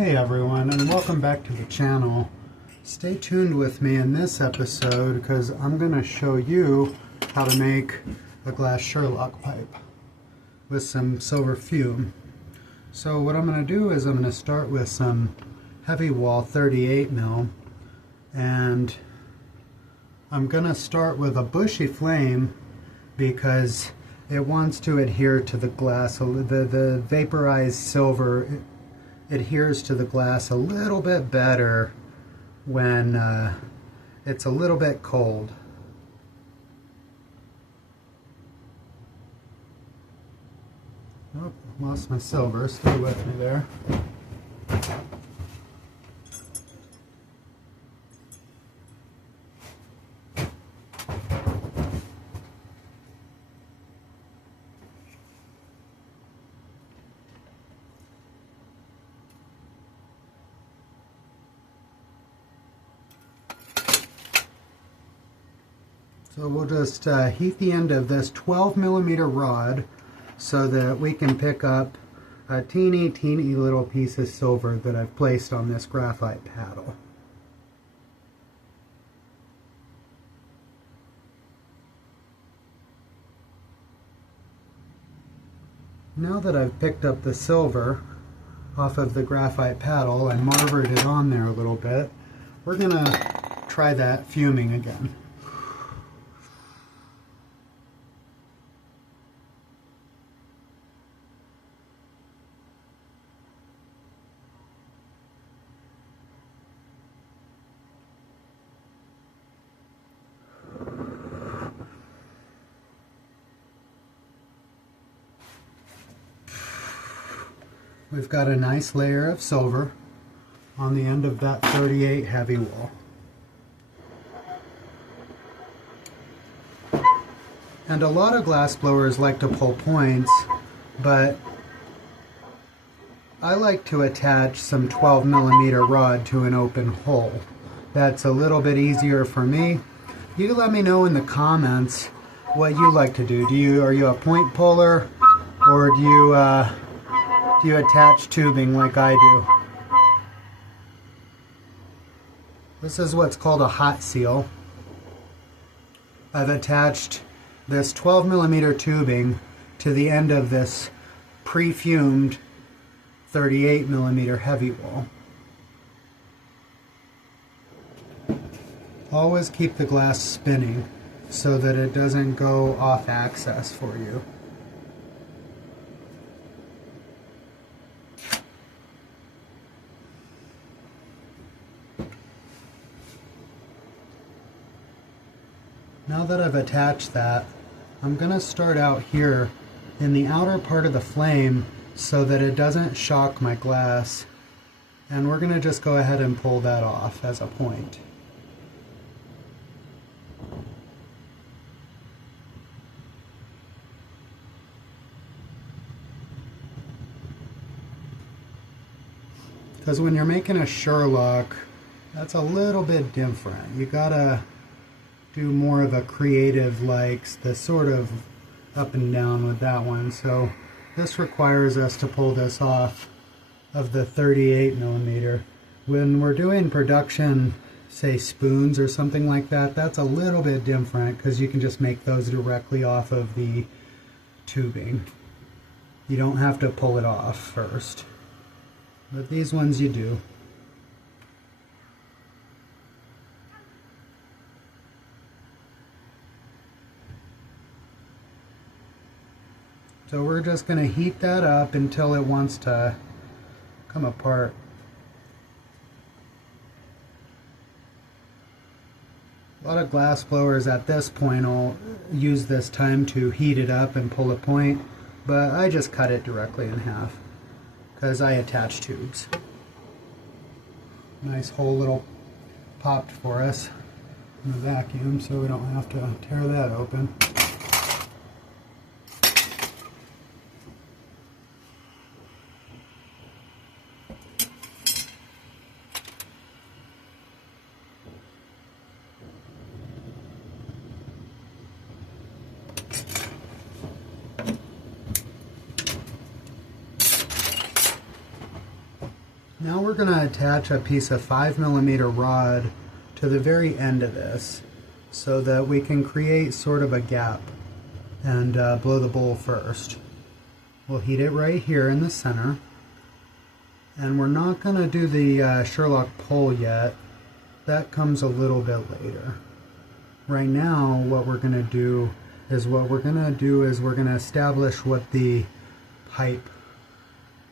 Hey everyone, and welcome back to the channel. Stay tuned with me in this episode because I'm going to show you how to make a glass Sherlock pipe with some silver fume. So what I'm going to do is I'm going to start with some heavy wall 38 mil, and I'm going to start with a bushy flame because it wants to adhere to the glass. The vaporized silver adheres to the glass a little bit better when it's a little bit cold. Oh, lost my silver. Stay with me there. So we'll just heat the end of this 12 millimeter rod so that we can pick up a teeny little piece of silver that I've placed on this graphite paddle. Now that I've picked up the silver off of the graphite paddle and marvered it on there a little bit, we're going to try that fuming again. We've got a nice layer of silver on the end of that 38 heavy wall. And a lot of glass blowers like to pull points, but I like to attach some 12 millimeter rod to an open hole. That's a little bit easier for me. You can let me know in the comments what you like to do. Are you a point puller, or do you attach tubing like I do? This is what's called a hot seal. I've attached this 12 millimeter tubing to the end of this pre-fumed 38 millimeter heavy wall. Always keep the glass spinning so that it doesn't go off axis for you. Now that I've attached that, I'm going to start out here in the outer part of the flame so that it doesn't shock my glass, and we're going to just go ahead and pull that off as a point. Because when you're making a Sherlock, that's a little bit different. You gotta do more of a creative, like the sort of up and down with that one. So this requires us to pull this off of the 38 millimeter. When we're doing production, say spoons or something like that, that's a little bit different because you can just make those directly off of the tubing. You don't have to pull it off first, but these ones you do. So we're just going to heat that up until it wants to come apart. A lot of glass blowers at this point will use this time to heat it up and pull a point, but I just cut it directly in half because I attach tubes. Nice whole little popped for us in the vacuum, so we don't have to tear that open. Now we're going to attach a piece of 5mm rod to the very end of this so that we can create sort of a gap and blow the bowl first. We'll heat it right here in the center, and we're not going to do the Sherlock pole yet. That comes a little bit later. Right now what we're going to do is we're going to establish what the pipe,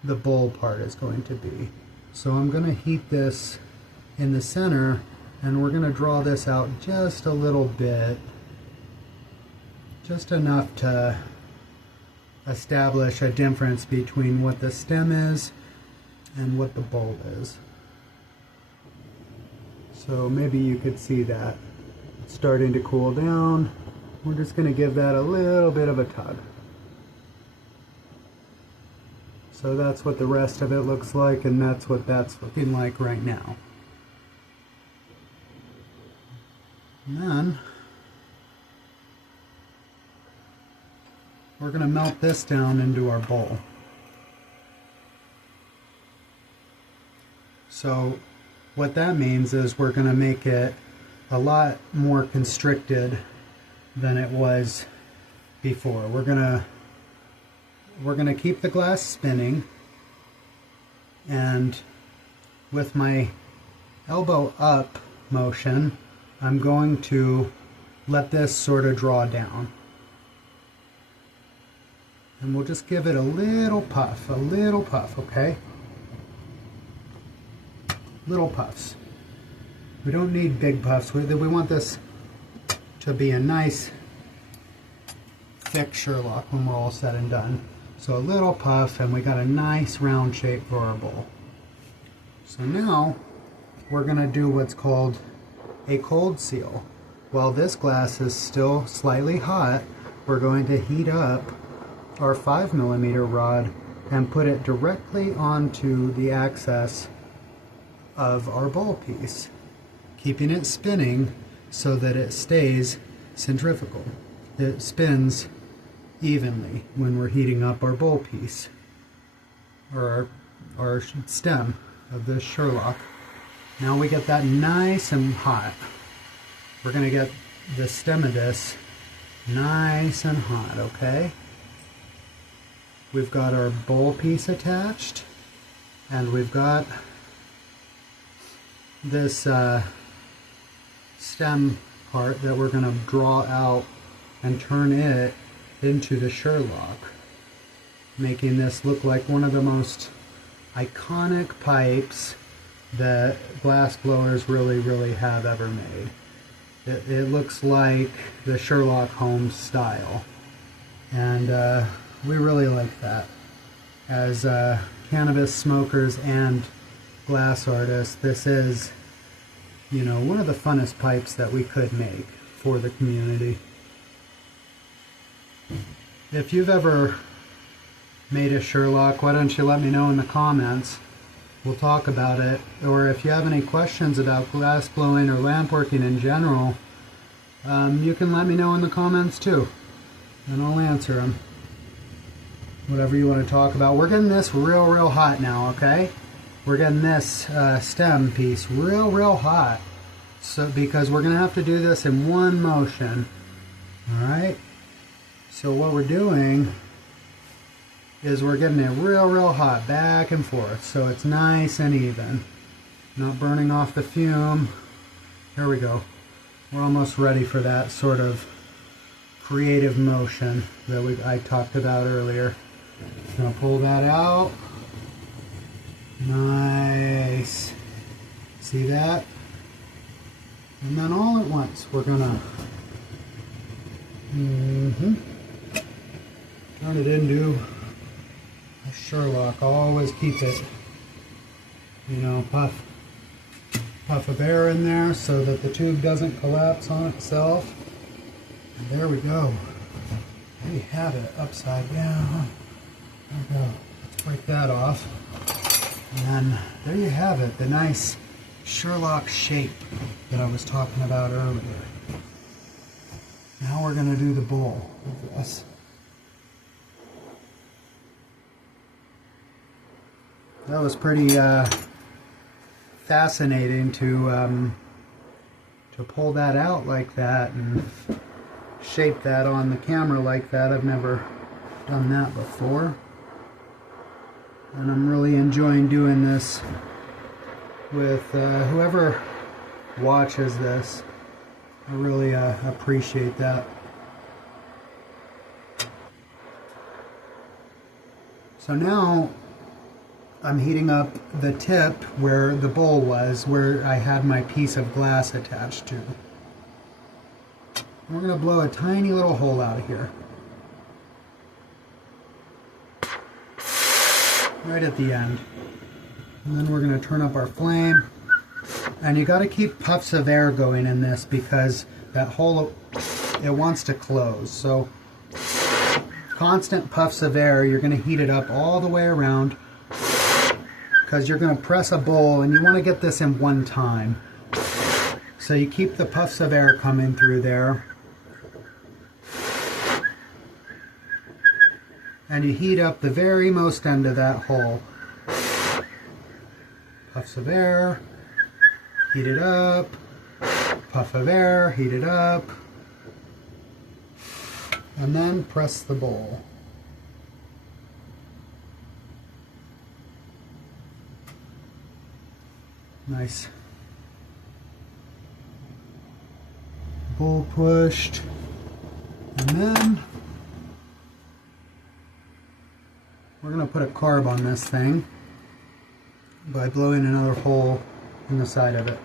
the bowl part, is going to be. So I'm going to heat this in the center, and we're going to draw this out just a little bit, just enough to establish a difference between what the stem is and what the bowl is. So maybe you could see that it's starting to cool down. We're just going to give that a little bit of a tug. So that's what the rest of it looks like, and that's what that's looking like right now. And then we're going to melt this down into our bowl. So what that means is we're going to make it a lot more constricted than it was before. We're going to keep the glass spinning, and with my elbow up motion, I'm going to let this sort of draw down. And we'll just give it a little puff, okay? Little puffs. We don't need big puffs. We want this to be a nice thick Sherlock when we're all said and done. So a little puff, and we got a nice round shape for our bowl. So now we're going to do what's called a cold seal. While this glass is still slightly hot, we're going to heat up our 5mm rod and put it directly onto the axis of our bowl piece, keeping it spinning so that it stays centrifugal. It spins evenly when we're heating up our bowl piece, or our stem of this Sherlock. Now we get that nice and hot. We're going to get the stem of this nice and hot, okay? We've got our bowl piece attached, and we've got this stem part that we're going to draw out and turn it into the Sherlock, making this look like one of the most iconic pipes that glass blowers really have ever made. It looks like the Sherlock Holmes style, and we really like that. As cannabis smokers and glass artists, this is, you know, one of the funnest pipes that we could make for the community. If you've ever made a Sherlock, why don't you let me know in the comments? We'll talk about it. Or if you have any questions about glass blowing or lamp working in general, you can let me know in the comments too, and I'll answer them. Whatever you want to talk about. We're getting this real hot now, okay? We're getting this stem piece real hot, so because we're going to have to do this in one motion. Alright? So what we're doing is we're getting it real hot, back and forth, so it's nice and even. Not burning off the fume. Here we go. We're almost ready for that sort of creative motion that I talked about earlier. Gonna pull that out. Nice. See that? And then all at once we're gonna turn it into a Sherlock. I'll always keep it, you know, puff of air in there so that the tube doesn't collapse on itself. And there we go. There you have it, upside down. There we go. Let's break that off. And then there you have it, the nice Sherlock shape that I was talking about earlier. Now we're going to do the bowl of this. That was pretty fascinating to pull that out like that and shape that on the camera like that. I've never done that before, and I'm really enjoying doing this with whoever watches this. I really appreciate that. So now I'm heating up the tip where the bowl was, where I had my piece of glass attached to. We're going to blow a tiny little hole out of here, right at the end. And then we're going to turn up our flame. And you got to keep puffs of air going in this because that hole, it wants to close. So constant puffs of air, you're going to heat it up all the way around because you're going to press a bowl and you want to get this in one time. So you keep the puffs of air coming through there. And you heat up the very most end of that hole. Puffs of air, heat it up, puff of air, heat it up, and then press the bowl. Nice. Bowl pushed, and then we're going to put a carb on this thing by blowing another hole in the side of it.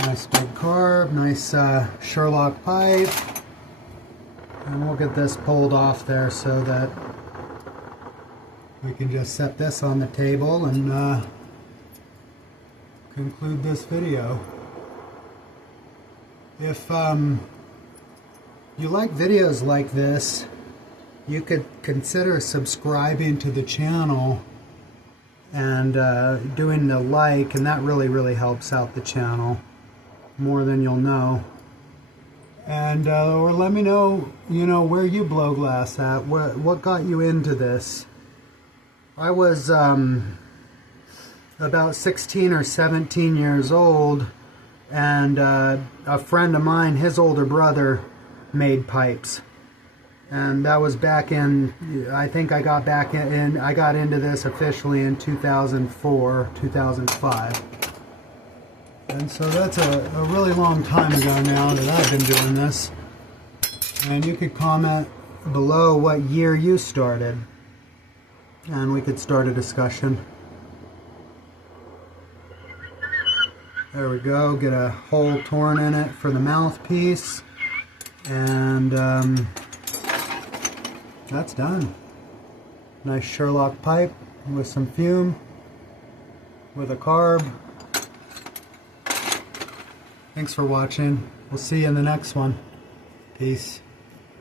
Nice big carb, nice Sherlock pipe, and we'll get this pulled off there so that we can just set this on the table and conclude this video. If you like videos like this, you could consider subscribing to the channel and doing the like, and that really helps out the channel more than you'll know. And or let me know, where you blow glass at. What got you into this? I was about 16 or 17 years old, and a friend of mine, his older brother, made pipes. And that was back in, I think I got into this officially in 2004, 2005. And so that's a really long time ago now that I've been doing this. And you could comment below what year you started, and we could start a discussion. There we go, get a hole torn in it for the mouthpiece, and that's done. Nice Sherlock pipe with some fume, with a carb. Thanks for watching. We'll see you in the next one. Peace.